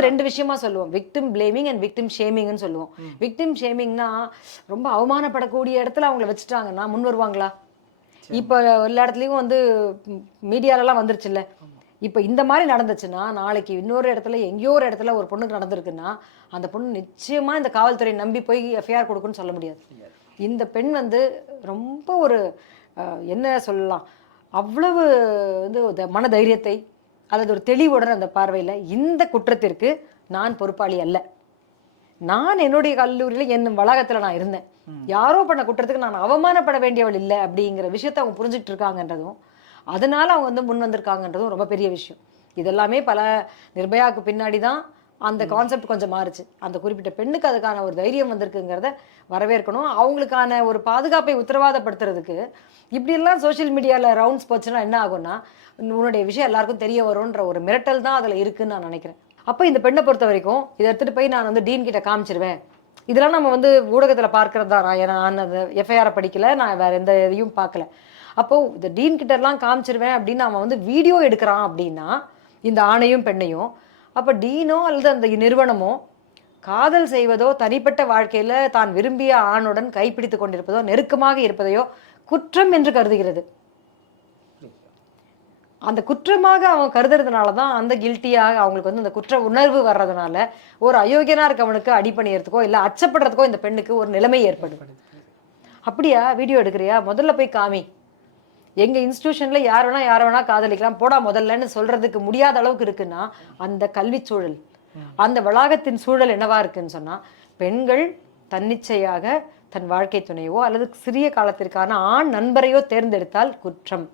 வந்து ரெண்டு விஷயமா சொல்லுவோம், விக்டிம் பிளேமிங் அண்ட் விக்டிம் ஷேமிங்னு சொல்லுவோம். விக்டிம் ஷேமிங்னா ரொம்ப அவமானப்படக்கூடிய இடத்துல அவங்கள வச்சுட்டாங்கன்னா முன் வருவாங்களா? இப்போ எல்லா இடத்துலையும் வந்து மீடியாலலாம் வந்துருச்சுல்ல. இப்போ இந்த மாதிரி நடந்துச்சுன்னா நாளைக்கு இன்னொரு இடத்துல எங்கேயோ ஒரு இடத்துல ஒரு பொண்ணுக்கு நடந்திருக்குன்னா அந்த பொண்ணு நிச்சயமா இந்த காவல்துறை நம்பி போய் எஃப்ஐஆர் கொடுக்குன்னு சொல்ல முடியாது. இந்த பெண் வந்து ரொம்ப ஒரு என்ன சொல்லலாம், அவ்வளவு வந்து மன தைரியத்தை அல்லது ஒரு தெளிவுடன் அந்த பார்வையில் இந்த குற்றத்திற்கு நான் பொறுப்பாளி அல்ல, நான் என்னுடைய கல்லூரியில் என் வளாகத்தில் நான் இருந்தேன், யாரோ பண்ண குற்றத்துக்கு நான் அவமானப்பட வேண்டியவள் இல்லை அப்படிங்கிற விஷயத்தை அவங்க புரிஞ்சுட்டு இருக்காங்கன்றதும் அதனால அவங்க வந்து முன் வந்திருக்காங்கன்றதும் ரொம்ப பெரிய விஷயம். இதெல்லாமே பல நிர்பயாவுக்கு பின்னாடி தான் அந்த கான்செப்ட் கொஞ்சம் மாறுச்சு. அந்த குறிப்பிட்ட பெண்ணுக்கு அதுக்கான ஒரு தைரியம் வந்திருக்குங்கிறத வரவேற்கணும். அவங்களுக்கான ஒரு பாதுகாப்பை உத்தரவாதப்படுத்துறதுக்கு இப்படியெல்லாம் சோஷியல் மீடியாவில் ரவுண்ட்ஸ் போச்சுன்னா என்ன ஆகும்னா, உன்னுடைய விஷயம் எல்லாருக்கும் தெரிய வரும்ன்ற ஒரு மிரட்டல் தான் அதில் இருக்குன்னு நான் நினைக்கிறேன். அப்போ இந்த பெண்ணை பொறுத்த வரைக்கும் இதை எடுத்துகிட்டு போய் நான் வந்து டீன் கிட்ட காமிச்சிருவேன். இதெல்லாம் நம்ம வந்து ஊடகத்தில் பார்க்கறது தான். நான் அந்த எஃப்ஐஆரை படிக்கல, நான் வேற எந்த இதையும் பார்க்கல. அப்போ இந்த டீன் கிட்ட எல்லாம் காமிச்சிருவேன் அப்படின்னு அவன் வந்து வீடியோ எடுக்கிறான் அப்படின்னா இந்த ஆணையும் பெண்ணையும், அப்போ டீனோ அல்லது அந்த நிறுவனமோ காதல் செய்வதோ தனிப்பட்ட வாழ்க்கையில தான் விரும்பிய ஆணுடன் கைப்பிடித்து கொண்டிருப்பதோ நெருக்கமாக இருப்பதையோ குற்றம் என்று கருதுகிறது. அந்த குற்றமாக அவன் கருதுறதுனால தான் அந்த கில்ட்டியாக அவங்களுக்கு வந்து அந்த குற்ற உணர்வு வர்றதுனால ஒரு அயோக்கியனா இருக்கவனுக்கு அடிபணியறதுக்கோ இல்லை அச்சப்படுறதுக்கோ இந்த பெண்ணுக்கு ஒரு நிலைமை ஏற்படும். அப்படியா வீடியோ எடுக்கிறியா, முதல்ல போய் காமி. எங்க இன்ஸ்டிடியூஷன்ல யார் வேணா காதலிக்கலாம் போடா முதல்லன்னு சொல்றதுக்கு முடியாத அளவுக்கு இருக்குன்னா அந்த கல்வி சூழல், அந்த வளாகத்தின் சூழல் என்னவா இருக்குன்னு சொன்னா, பெண்கள் தன்னிச்சையாக தன் வாழ்க்கை துணையோ அல்லது சிறிய காலத்திற்கான ஆண் நண்பரையோ தேர்ந்தெடுத்தால் குற்றம்.